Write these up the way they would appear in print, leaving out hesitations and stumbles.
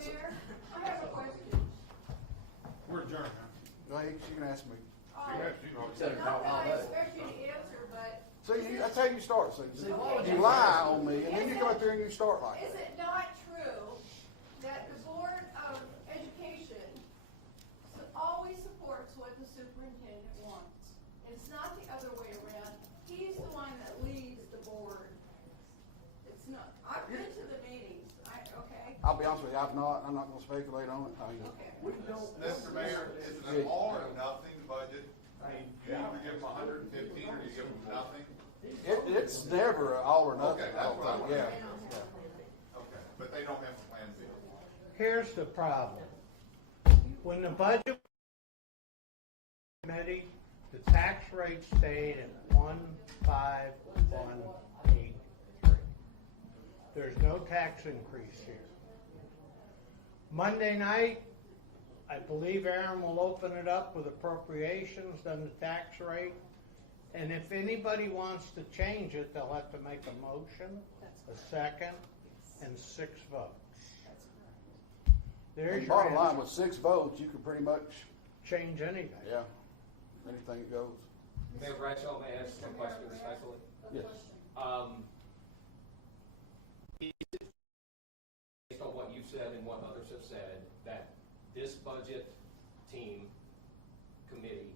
Mayor, I have a question. We're adjourned, huh? Go ahead, you can ask me. Not that I expect you to answer, but See, that's how you start, Susan. See, why would You you- lie on me, and then you come up there and you start like is that. it not true that the Board of Education always supports what the superintendent wants? It's not the other way around. He's the one that leads the board. It's not, I've been to the meetings, okay? I'll be honest with you, I'm not gonna speculate on it. I mean, Okay. We don't. Mr. Mayor, it's an all or nothing budget. I mean, you either give them 115 or you give them nothing. it's never an all or nothing, Okay, I that's don't what I think, want. yeah. Okay, but they don't have a plan B. Here's the problem. When the budget committee, the tax rate stayed at 15183. There's no tax increase here. Monday night, I believe Aaron will open it up with appropriations, then the tax rate. And if anybody wants to change it, they'll have to make a motion, a second, and 6 votes. There's The your bottom line, answer. with 6 votes, you could pretty much, Change anything. yeah, anything that goes. Mayor Bradshaw, may I ask some questions respectfully? Yes. Based on what you've said and what others have said, that this budget team committee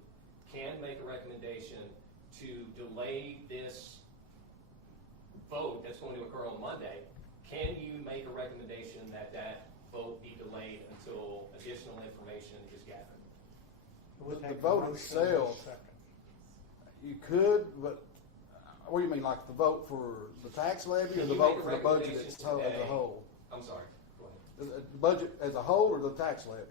can make a recommendation to delay this vote that's going to occur on Monday. Can you make a recommendation that that vote be delayed until additional information is gathered? We'll The take a vote motion in a itself, second. you could, but what do you mean, like the vote for the tax levy or Can the you vote make a for the budget recommendation as a today? whole? I'm sorry, go ahead. The budget as a whole or the tax levy?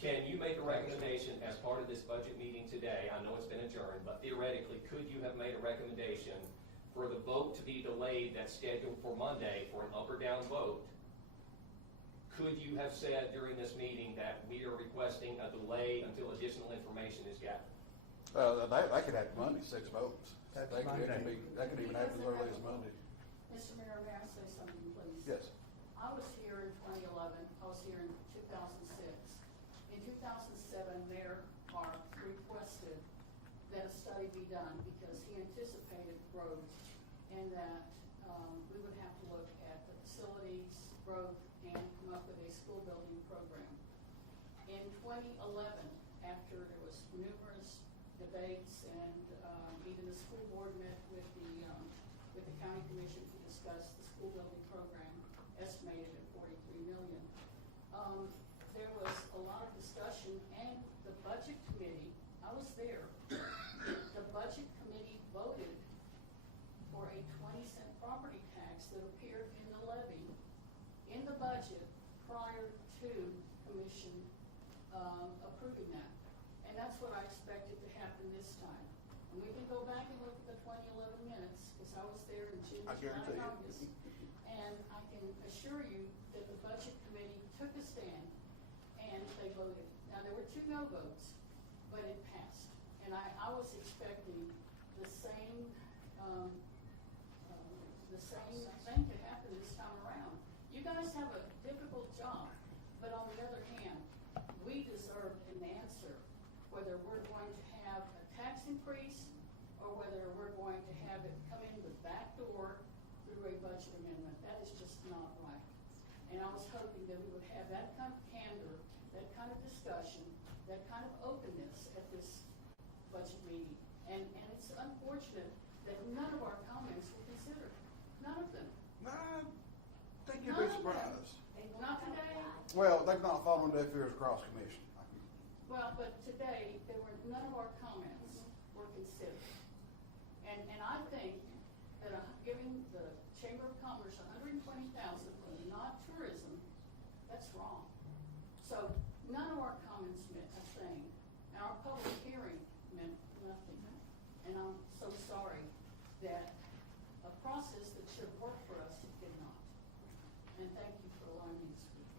Can you make a recommendation as part of this budget meeting today? I know it's been adjourned, but theoretically, could you have made a recommendation for the vote to be delayed that's scheduled for Monday for an up or down vote? Could you have said during this meeting that we are requesting a delay until additional information is gathered? They could have Monday, 6 votes. That's That could Monday. even happen as early as Monday. Mr. Mayor, may I say something, please? Yes. I was here in 2011, I was here in 2006. In 2007, Mayor Park requested that a study be done because he anticipated growth and that we would have to look at the facilities, growth, and come up with a school building program. In 2011, after there was numerous debates and even the school board met with the county commission to discuss the school building program, estimated at $43 million. There was a lot of discussion, and the budget committee, I was there, the budget committee voted for a 20-cent property tax that appeared in the levy in the budget prior to commission approving that. And that's what I expected to happen this time. And we can go back and look at the 2011 minutes, because I was there in June, I July, guarantee and you. August. And I can assure you that the budget committee took a stand and they voted. Now, there were 2 no votes, but it passed. And I was expecting the same thing to happen this time around. You guys have a difficult job, but on the other hand, we deserve an answer whether we're going to have a tax increase or whether we're going to have it come in the back door through a budget amendment. That is just not right. And I was hoping that we would have that kind of candor, that kind of discussion, that kind of openness at this budget meeting. And it's unfortunate that none of our comments were considered. None of them. I think you'd be surprised. Not today. Well, they've not fallen deaf ears across commission. Well, but today, none of our comments were considered. And I think that giving the Chamber of Commerce $120,000 for not tourism, that's wrong. So none of our comments meant a thing. And our public hearing meant nothing. And I'm so sorry that a process that should have worked for us did not. And thank you for allowing me to speak.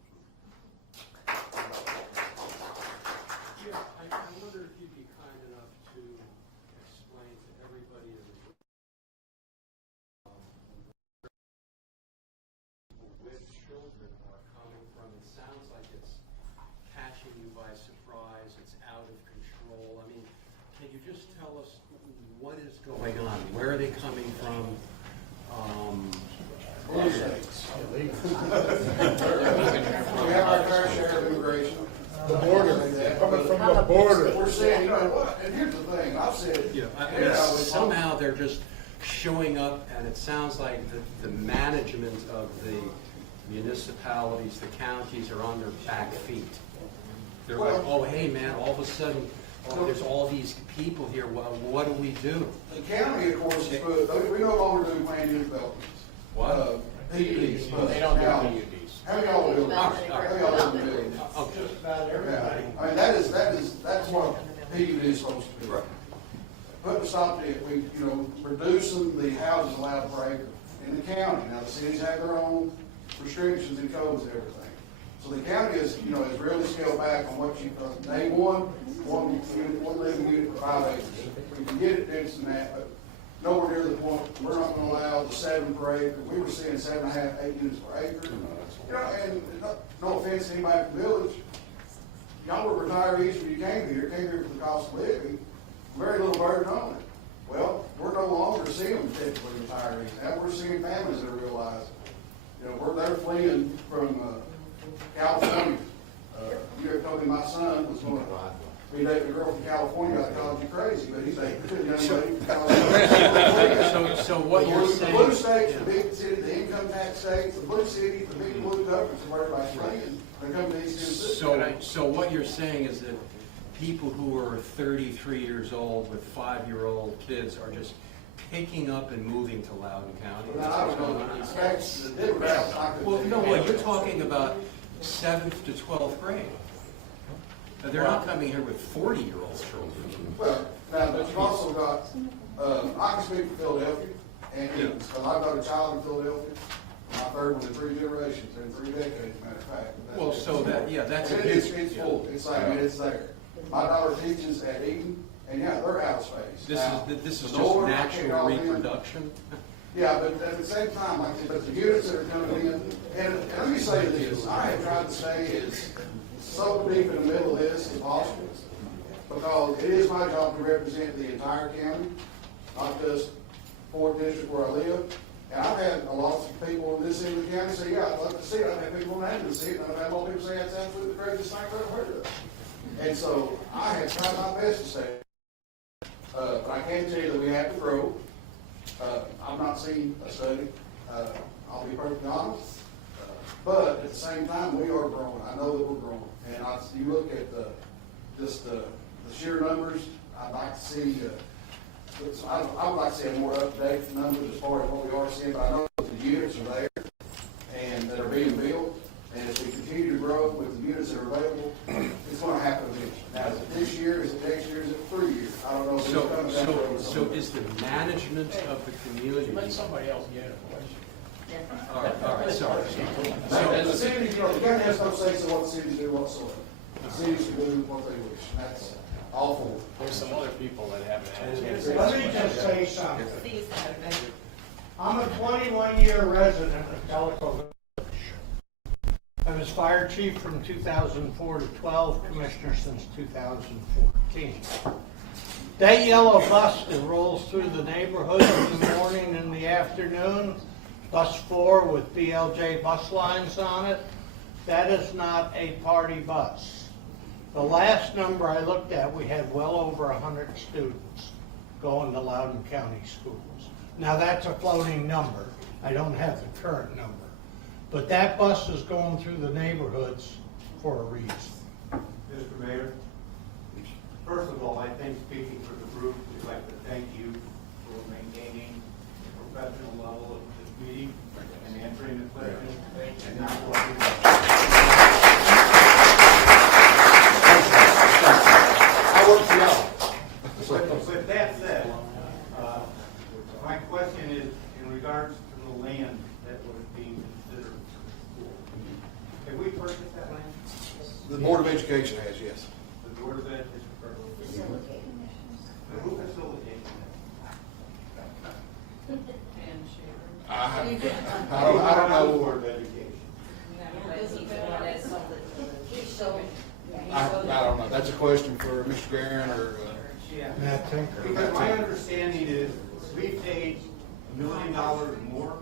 Yeah, I wonder if you'd be kind enough to explain to everybody in the room where with children are coming from. It sounds like just tell us what is going on? Where are they coming from? Blue states. We have our fair share of immigration. The border, coming from the border. We're saying, you know what, and here's the thing, I've said, Yeah, you know, somehow they're just showing up, and it sounds like the management of the municipalities, the counties are on their back feet. They're like, oh, hey, man, all of a sudden, there's all these people here, what do we do? the county, of course, is put, we no longer do planned unit developments. What? PUDs. They don't have Now, PUDs. How many y'all do? How many y'all do PUDs? Okay. Just about Yeah, everybody. I mean, that's what PUD is supposed to do. Putting a stop to it, reducing the houses allowed per acre in the county. Now, the cities have their own restrictions and codes and everything. So the county is really scaled back on what you, day one living unit for 5 acres. We can get it dense than that, but nowhere near the point, we're not gonna allow the 7 per acre. We were seeing 7.5, 8 units per acre. And no offense to anybody in the village, y'all were retirees when you came here for the cost of living, very little burden on it. Well, we're no longer seeing typically retirees, now we're seeing families that are realizing, they're fleeing from, California. You ever told me my son was gonna be dating a girl from California, I called you crazy, but he's dating a young lady from California. So what you're The saying. blue states, the big cities, the income tax states, the blue cities, the big blue governments, where everybody's fleeing, they're coming to these cities. So what you're saying is that people who are 33 years old with 5-year-old kids are just picking up and moving to Loudon County? Now, I don't know, the specs, the demographics, I could. Well, no, what you're talking about 7th to 12th grade. Now, they're not coming here with 40-year-old children. Well, now, but you've also got, I can speak for Philadelphia, and Eaton's, because I've got a child in Philadelphia, my third one in 3 generations, in 3 decades, matter of fact. Well, so that's a It's huge. full, it's there. My daughter teaches at Eaton, and yeah, they're out of space. This is the older just I get natural all in, reproduction? Yeah, but at the same time, but the units that are coming in, and let me say this, I have tried to stay as so deep in the middle of this as possible, because it is my job to represent the entire county, not just Fort District where I live. And I've had a lot of people in this end of the county say, yeah, I'd love to see it. I've had people in Anderson see it, and I've had more people say that's absolutely the craziest thing I've ever heard of. And so I have tried my best to stay. But I can tell you that we have to grow. I've not seen a study, I'll be perfectly honest. But at the same time, we are growing. I know that we're growing. And you look at the sheer numbers, I'd like to see, I would like to see a more up-to-date numbers as far as what we are seeing, but I know that the units are there and that are being built. And if we continue to grow with the units that are available, it's gonna happen eventually. Now, is it this year, is it next year, is it 3 years? I don't know. So is the management of the community? Let somebody else get it. All right, sorry. The city, the county has no say so what the cities do whatsoever. The cities can do what they wish, and that's all for it. There's some other people that haven't had a chance. Let me just say something. I'm a 21-year resident of Tellico Village. I was fire chief from 2004 to 12, commissioner since 2014. That yellow bus that rolls through the neighborhood in the morning and the afternoon, bus 4 with BLJ bus lines on it, that is not a party bus. The last number I looked at, we had well over 100 students going to Loudon County schools. Now that's a floating number. I don't have the current number. But that bus is going through the neighborhoods for a reason. Mr. Mayor, first of all, I think speaking for the group, we'd like to thank you for maintaining the professional level of this meeting and answering the questions. And now I work for y'all. with that said, my question is in regards to the land that was being considered for the school. Have we purchased that land? The Board of Education has, yes. The Board of Ed has purchased it. Who facilitated that? I don't know. Board of Education. I don't know. That's a question for Mr. Guerin or, Yeah. Matt Tinker. Because my understanding is we paid $1 million more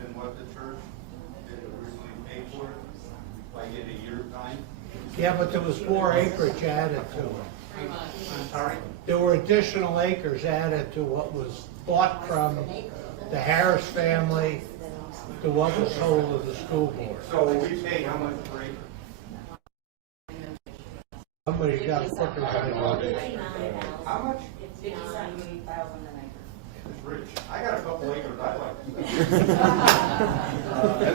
than what the church had originally paid for it, like in a year's time. Yeah, but there was more acreage added to it. I'm sorry? There were additional acres added to what was bought from the Harris family to what was sold to the school board. So we paid how much per acre? Somebody's got to put their money on it. How much? $57,000 an acre. It's rich. I got a couple acres I like.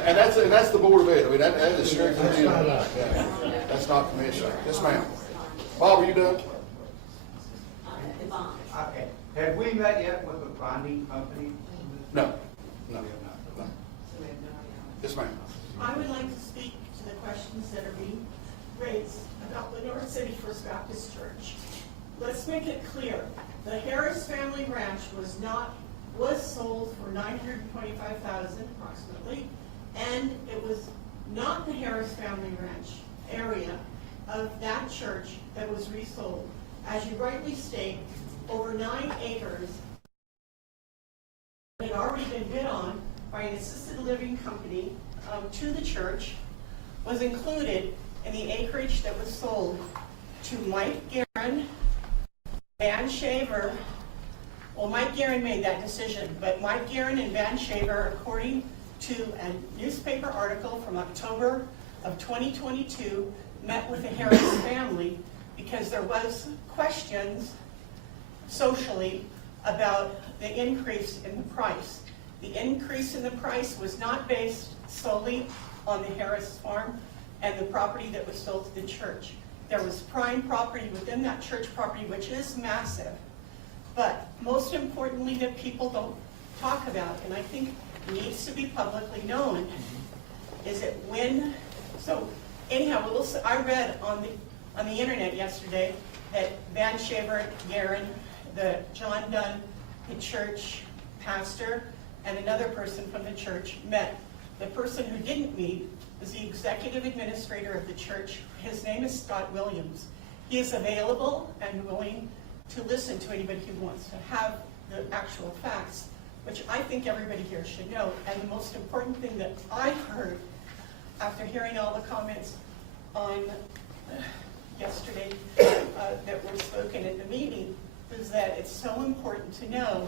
And that's the Board of Ed. I mean, that is strictly. That's not us. That's not commission. Yes, ma'am. Bob, are you done? Okay. Have we met yet with the bonding company? No. No. No. Yes, ma'am. I would like to speak to the questions that are being raised about the North City First Baptist Church. Let's make it clear, the Harris Family Ranch was sold for $925,000 approximately, and it was not the Harris Family Ranch area of that church that was resold. As you rightly state, over 9 acres had already been bid on by an assisted living company to the church, was included in the acreage that was sold to Mike Guerin, Van Shaver. Well, Mike Guerin made that decision, but Mike Guerin and Van Shaver, according to a newspaper article from October of 2022, met with the Harris family because there was questions socially about the increase in the price. The increase in the price was not based solely on the Harris farm and the property that was sold to the church. There was prime property within that church property, which is massive. But most importantly, that people don't talk about, and I think needs to be publicly known, is that I read on the internet yesterday that Van Shaver, Guerin, the John Dunn, the church pastor, and another person from the church met. The person who didn't meet was the executive administrator of the church. His name is Scott Williams. He is available and willing to listen to anybody who wants to have the actual facts, which I think everybody here should know. And the most important thing that I heard after hearing all the comments on yesterday that were spoken at the meeting is that it's so important to know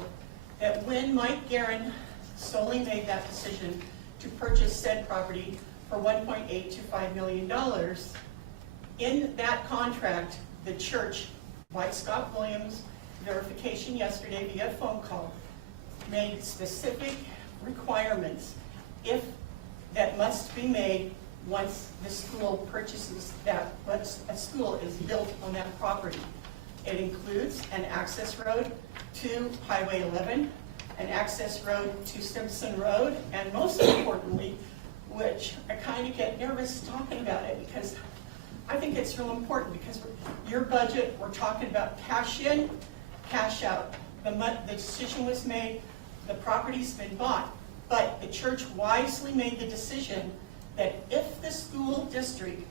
that when Mike Guerin solely made that decision to purchase said property for $1.825 million, in that contract, the church, by Scott Williams' verification yesterday via phone call, made specific requirements that must be made once the school purchases that, once a school is built on that property. It includes an access road to Highway 11, an access road to Simpson Road, and most importantly, which I kind of get nervous talking about it because I think it's real important because your budget, we're talking about cash in, cash out. The decision was made, the property's been bought, but the church wisely made the decision that if the school district,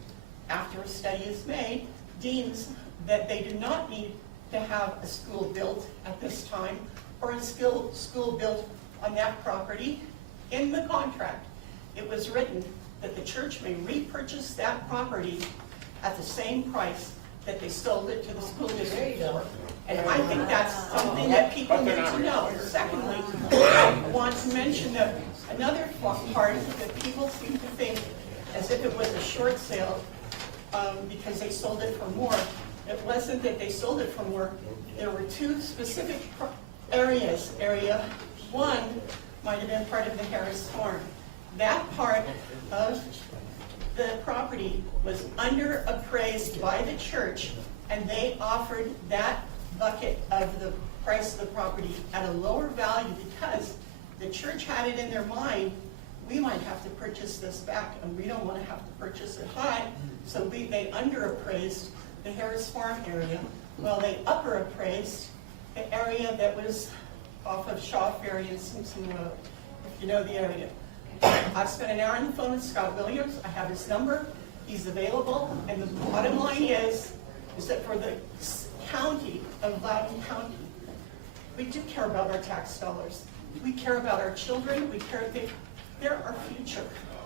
after a study is made, deems that they do not need to have a school built at this time or a school built on that property, in the contract, it was written that the church may repurchase that property at the same price that they sold it to the school district for. And I think that's something that people need to know. And secondly, I want to mention that another part that people seem to think as if it was a short sale because they sold it for more. It wasn't that they sold it for more. There were two specific areas. Area 1 might have been part of the Harris farm. That part of the property was underappraised by the church, and they offered that bucket of the price of the property at a lower value because the church had it in their mind, we might have to purchase this back and we don't want to have to purchase it high, so they underappraised the Harris farm area while they upperappraised the area that was off of Shaw Ferry and Simpson Road, if you know the area. I've spent an hour on the phone with Scott Williams. I have his number. He's available. And the bottom line is that for the county of Loudon County, we do care about our tax dollars. We care about our children. We care, they're our future.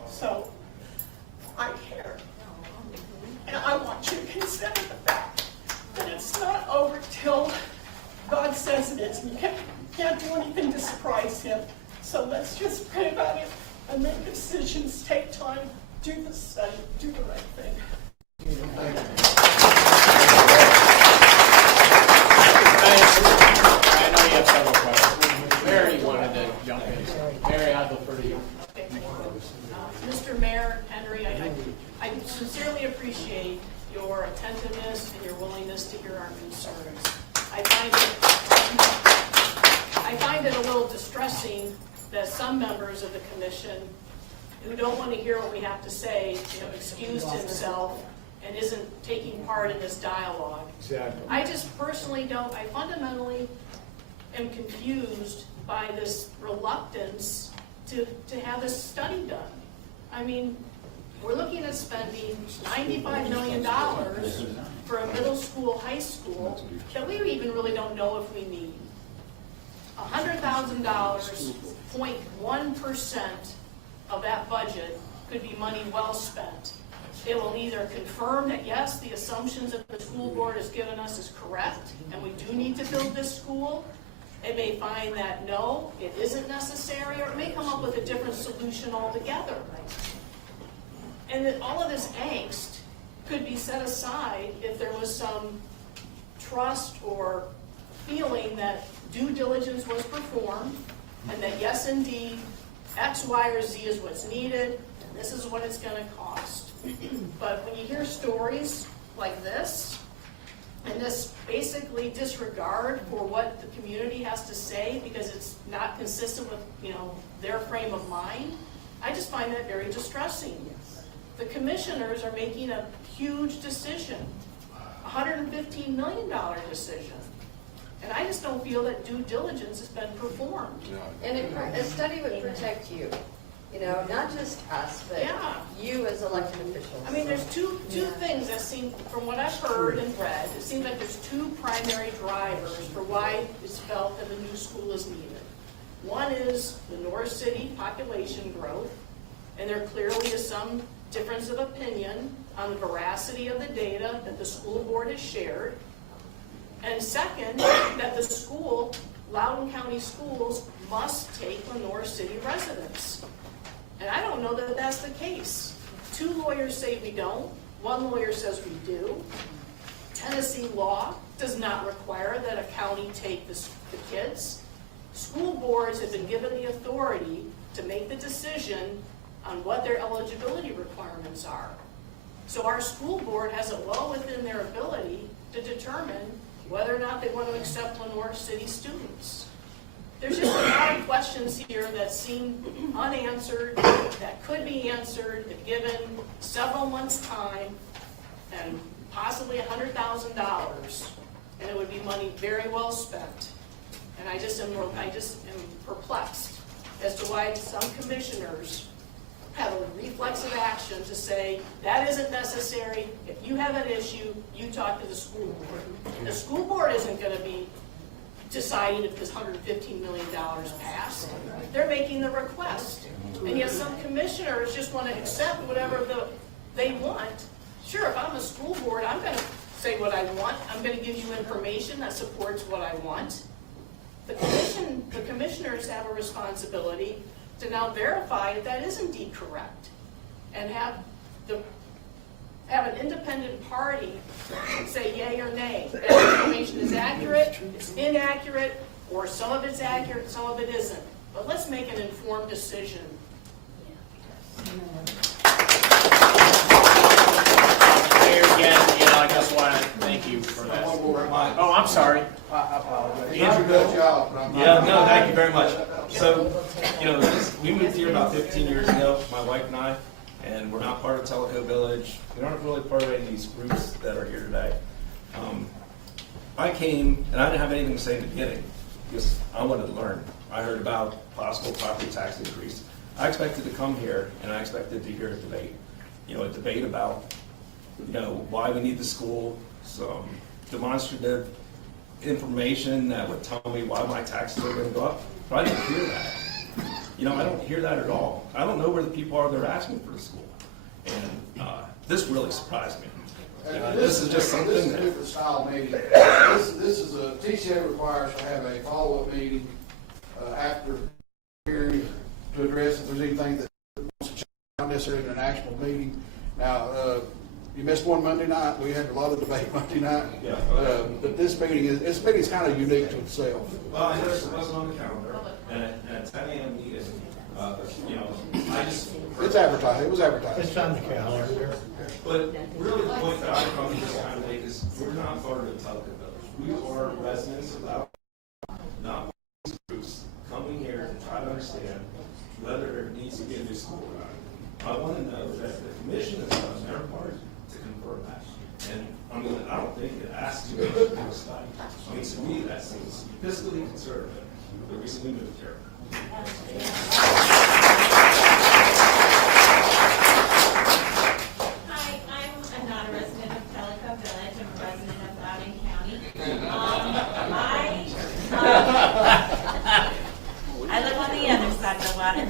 So I care. And I want you to consider the fact that it's not over till God says it is. And you can't do anything to surprise him. So let's just pray about it and make decisions, take time, do the study, do the right thing. I know you have several questions. Mary wanted to jump in. Mary, I'll defer to you. Mr. Mayor Henry, I sincerely appreciate your attentiveness and your willingness to hear our concerns. I find it a little distressing that some members of the commission who don't want to hear what we have to say, excused himself and isn't taking part in this dialogue. Exactly. I just personally don't, I fundamentally am confused by this reluctance to have this study done. I mean, we're looking at spending $95 million for a middle school, high school, that we even really don't know if we need. $100,000, 0.1% of that budget could be money well spent. It will either confirm that, yes, the assumptions that the school board has given us is correct, and we do need to build this school. It may find that, no, it isn't necessary, or it may come up with a different solution altogether. And that all of this angst could be set aside if there was some trust or feeling that due diligence was performed, and that, yes, indeed, X, Y, or Z is what's needed, and this is what it's going to cost. But when you hear stories like this, and this basically disregard for what the community has to say because it's not consistent with, their frame of mind, I just find that very distressing. The commissioners are making a huge decision, $115 million decision. And I just don't feel that due diligence has been performed. And a study would protect you, not just us, but Yeah. you as elected officials. I mean, there's two things that seem, from what I've heard and read, it seems like there's two primary drivers for why it's felt that the new school is needed. One is the North City population growth, and there clearly is some difference of opinion on the veracity of the data that the school board has shared. And second, that the school, Loudon County Schools, must take Lenore City residents. And I don't know that that's the case. 2 lawyers say we don't. 1 lawyer says we do. Tennessee law does not require that a county take the kids. School boards have been given the authority to make the decision on what their eligibility requirements are. So our school board has it well within their ability to determine whether or not they want to accept Lenore City students. There's just a lot of questions here that seem unanswered, that could be answered if given several months' time and possibly $100,000, and it would be money very well spent. And I just am perplexed as to why some commissioners have a reflexive action to say that isn't necessary. If you have an issue, you talk to the school board. The school board isn't going to be deciding if this $115 million passed. They're making the request. And yet some commissioners just want to accept whatever they want. Sure, if I'm a school board, I'm going to say what I want. I'm going to give you information that supports what I want. The commissioners have a responsibility to now verify if that is indeed correct, and have an independent party say yay or nay. That information is accurate, it's inaccurate, or some of it's accurate, some of it isn't. But let's make an informed decision. Mayor, again, I just want to thank you for that. Oh, I'm sorry. I apologize. Andrew, good job. Yeah, no, thank you very much. So, we moved here about 15 years ago, my wife and I, and we're not part of Tellico Village. We aren't really part of any of these groups that are here today. I came, and I didn't have anything to say in the beginning, because I wanted to learn. I heard about possible property tax increase. I expected to come here, and I expected to hear a debate. A debate about, why we need the school, some demonstrative information that would tell me why my taxes are gonna go up, but I didn't hear that. You know, I don't hear that at all. I don't know where the people are that are asking for the school. And this really surprised me. This is just something This is a that, different style meeting. This is a, TCA requires to have a follow-up meeting after hearing to address if there's anything that wants to change, not necessarily an actual meeting. Now, you missed one Monday night. We had a lot of debate Monday night. Yeah. But this meeting is kind of unique to itself. well, I noticed it wasn't on the calendar, and at 10 a.m. meeting, you know, I just. It's advertised. It was advertised. It's on the calendar. But really, the point that I'm coming to trying to make is we're not part of the Telco Village. We are residents of Loudon, not these groups coming here to try to understand whether there needs to be a new school or not. I want to know that the commission has done their part to confirm that. And I mean, I don't think it asks you to do a study. I mean, to me, that seems fiscally conservative. The reason we moved here. Hi, I'm not a resident of Telco Village, I'm a resident of Loudon County. I live on the other side of the water.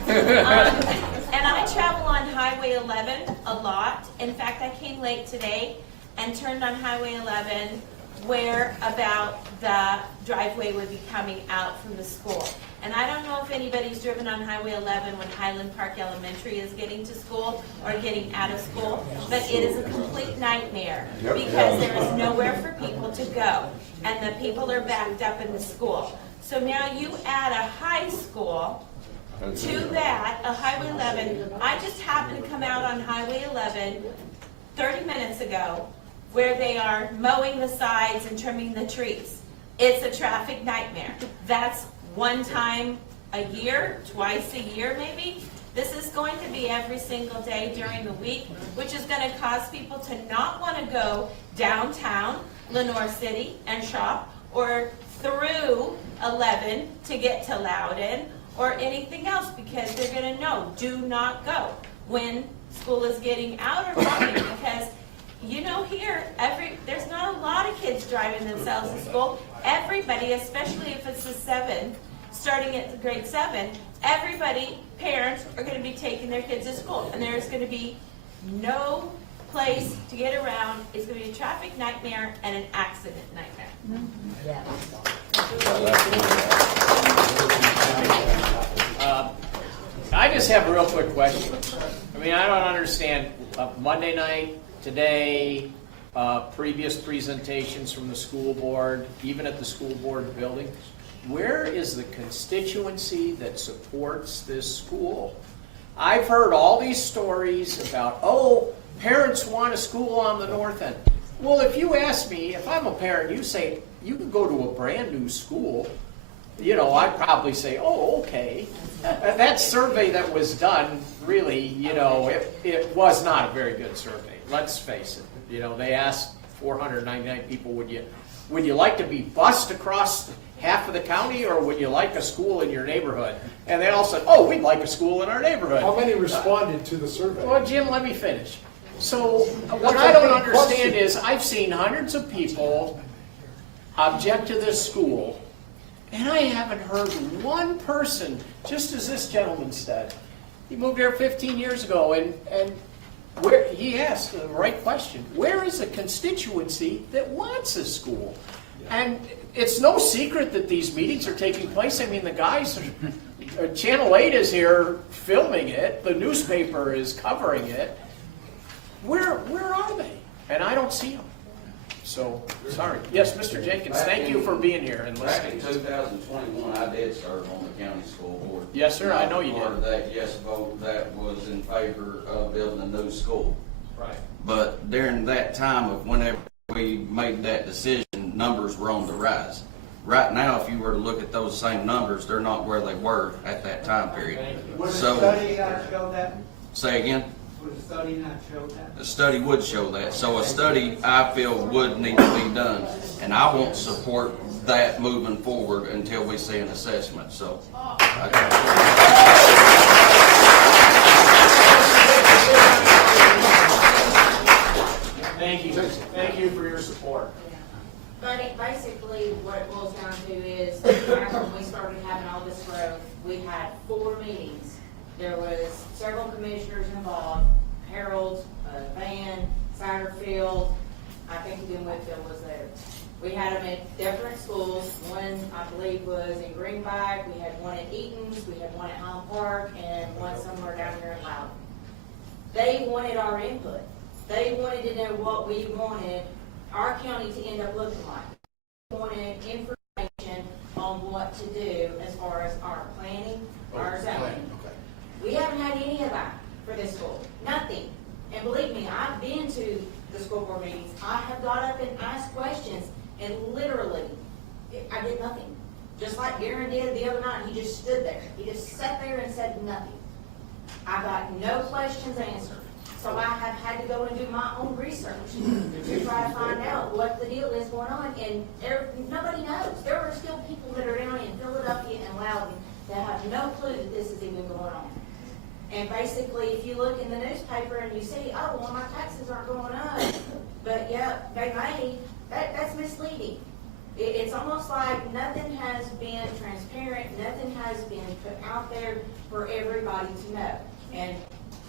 And I travel on Highway 11 a lot. In fact, I came late today and turned on Highway 11 where about the driveway would be coming out from the school. And I don't know if anybody's driven on Highway 11 when Highland Park Elementary is getting to school or getting out of school, but it is a complete nightmare because there is nowhere for people to go, and the people are backed up in the school. So now you add a high school to that, a Highway 11. I just happened to come out on Highway 11 30 minutes ago where they are mowing the sides and trimming the trees. It's a traffic nightmare. That's one time a year, twice a year maybe. This is going to be every single day during the week, which is going to cause people to not want to go downtown Lenore City and shop, or through 11 to get to Loudon, or anything else, because they're going to know, do not go when school is getting out or coming, because you know here, there's not a lot of kids driving themselves to school. Everybody, especially if it's the 7, starting at the grade 7, everybody, parents, are going to be taking their kids to school. And there's going to be no place to get around. It's going to be a traffic nightmare and an accident nightmare. I just have a real quick question. I mean, I don't understand. Monday night, today, previous presentations from the school board, even at the school board building. Where is the constituency that supports this school? I've heard all these stories about, oh, parents want a school on the north end. Well, if you ask me, if I'm a parent, you say, you can go to a brand new school, you know, I'd probably say, oh, okay. That survey that was done, really, you know, it was not a very good survey. Let's face it. You know, they asked 499 people, would you like to be bused across half of the county, or would you like a school in your neighborhood? And they all said, oh, we'd like a school in our neighborhood. How many responded to the survey? Well, Jim, let me finish. So what I don't understand is I've seen hundreds of people object to this school, and I haven't heard one person, just as this gentleman said. He moved here 15 years ago, and where he asked the right question. Where is a constituency that wants a school? And it's no secret that these meetings are taking place. I mean, the guys, Channel 8 is here filming it. The newspaper is covering it. Where are they? And I don't see them. So, sorry. Yes, Mr. Jenkins, thank you for being here and listening. Back in 2021, I did serve on the county school board. Yes, sir, I know you Part did. of that yes vote that was in favor of building a new school. Right. But during that time of whenever we made that decision, numbers were on the rise. Right now, if you were to look at those same numbers, they're not where they were at that time period. Would a So, study not show that? say again? Would a study not show that? A study would show that. So a study, I feel, would need to be done. And I won't support that moving forward until we see an assessment. So, Thank you. Thank you for your support. But basically, what it boils down to is, after we started having all this growth, we had 4 meetings. There was several commissioners involved, Harold, Van, Satterfield, I think even Whitfield was there. We had them at different schools. One, I believe, was in Greenback. We had one at Eaton's. We had one at Highland Park, and one somewhere down here in Loudon. They wanted our input. They wanted to know what we wanted our county to end up looking like. They wanted information on what to do as far as our planning, our zoning. We haven't had any of that for this school. Nothing. And believe me, I've been to the school board meetings. I have got up and asked questions, and literally, I did nothing. Just like Garen did the other night, he just stood there. He just sat there and said nothing. I got no questions answered. So I have had to go and do my own research to try to find out what the deal is going on, and nobody knows. There are still people that are down in Philadelphia and Loudon that have no clue that this is even going on. And basically, if you look in the newspaper and you see, oh, well, my taxes aren't going up, but yeah, they may, that's misleading. It's almost like nothing has been transparent, nothing has been put out there for everybody to know. And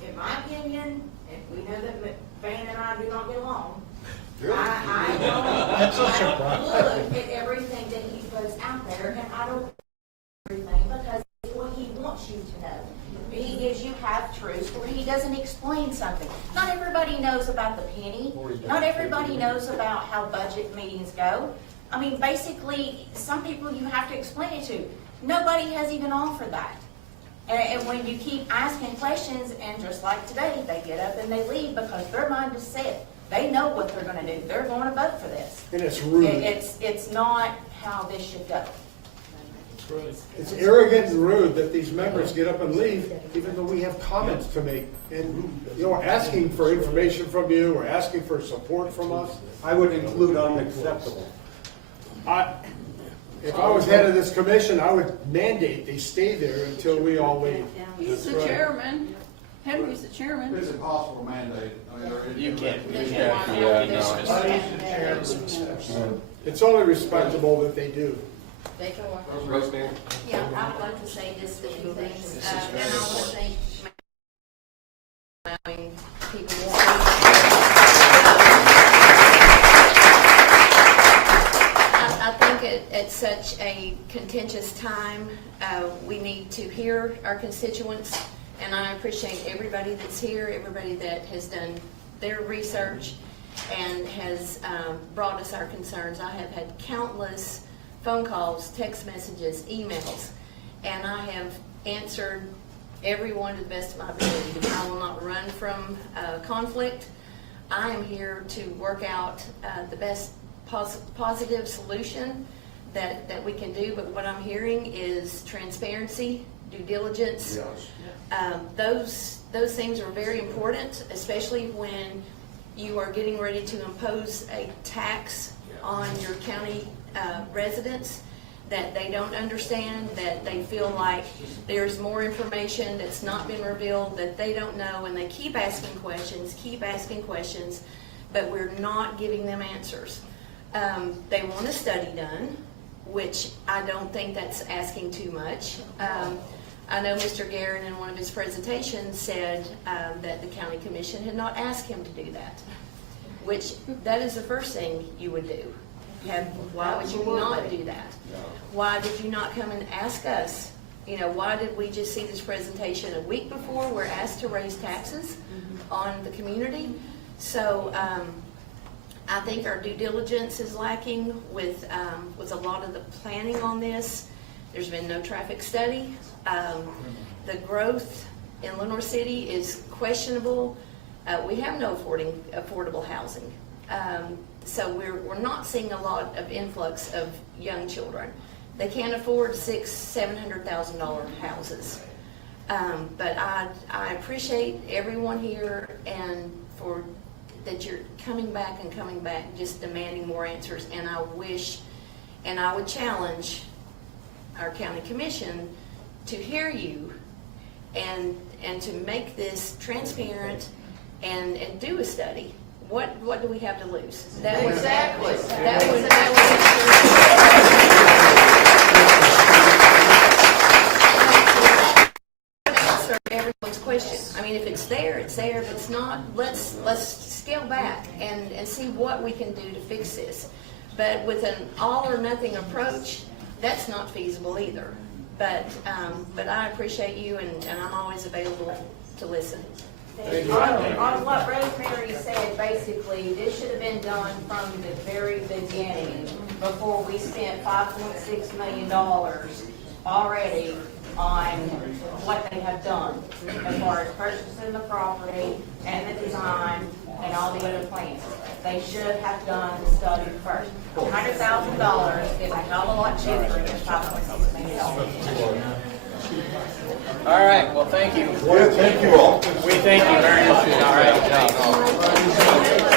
in my opinion, and we know that Van and I do not get along, I don't look at everything that he puts out there, and I don't everything because it's what he wants you to know. He gives you half-truths where he doesn't explain something. Not everybody knows about the penny. Not everybody knows about how budget meetings go. I mean, basically, some people you have to explain it to. Nobody has even offered that. And when you keep asking questions, and just like today, they get up and they leave because their mind is set. They know what they're going to do. They're going to vote for this. And it's rude. It's not how this should go. It's arrogant and rude that these members get up and leave, even though we have comments to make. And, you know, asking for information from you or asking for support from us. I would include unacceptable. If I was head of this commission, I would mandate they stay there until we all leave. He's the chairman. Henry's the chairman. It's impossible to mandate. I mean, You can't. It's only respectable that they do. They can walk. Rosemary? Yeah, I would like to say just a few things, and I want to thank allowing people to speak. I think at such a contentious time, we need to hear our constituents, and I appreciate everybody that's here, everybody that has done their research and has brought us our concerns. I have had countless phone calls, text messages, emails, and I have answered every one to the best of my ability. I will not run from conflict. I am here to work out the best positive solution that we can do, but what I'm hearing is transparency, due diligence. Those things are very important, especially when you are getting ready to impose a tax on your county residents that they don't understand, that they feel like there's more information that's not been revealed that they don't know, and they keep asking questions, but we're not giving them answers. They want a study done, which I don't think that's asking too much. I know Mr. Guerin in one of his presentations said that the county commission had not asked him to do that, which that is the first thing you would do. Why would you not do that? Why did you not come and ask us? You know, why did we just see this presentation a week before we're asked to raise taxes on the community? So I think our due diligence is lacking with a lot of the planning on this. There's been no traffic study. The growth in Lenore City is questionable. We have no affordable housing. So we're not seeing a lot of influx of young children. They can't afford $600,000-$700,000 houses. But I appreciate everyone here and for that you're coming back, just demanding more answers. And I wish, and I would challenge our county commission to hear you and to make this transparent and do a study. what do we have to lose? That would- Exactly. That would answer everyone's question. I mean, if it's there, it's there. If it's not, let's scale back and see what we can do to fix this. But with an all or nothing approach, that's not feasible either. But I appreciate you, and I'm always available to listen. On what Rosemary said, basically, this should have been done from the very beginning, before we spent $5.6 million already on what they have done, as far as purchasing the property and the design and all the other plans. They should have done the study first. $100,000 is a hell of a lot cheaper than $5.6 million. All right, well, thank you. Yeah, thank you all. We thank you very much. All right.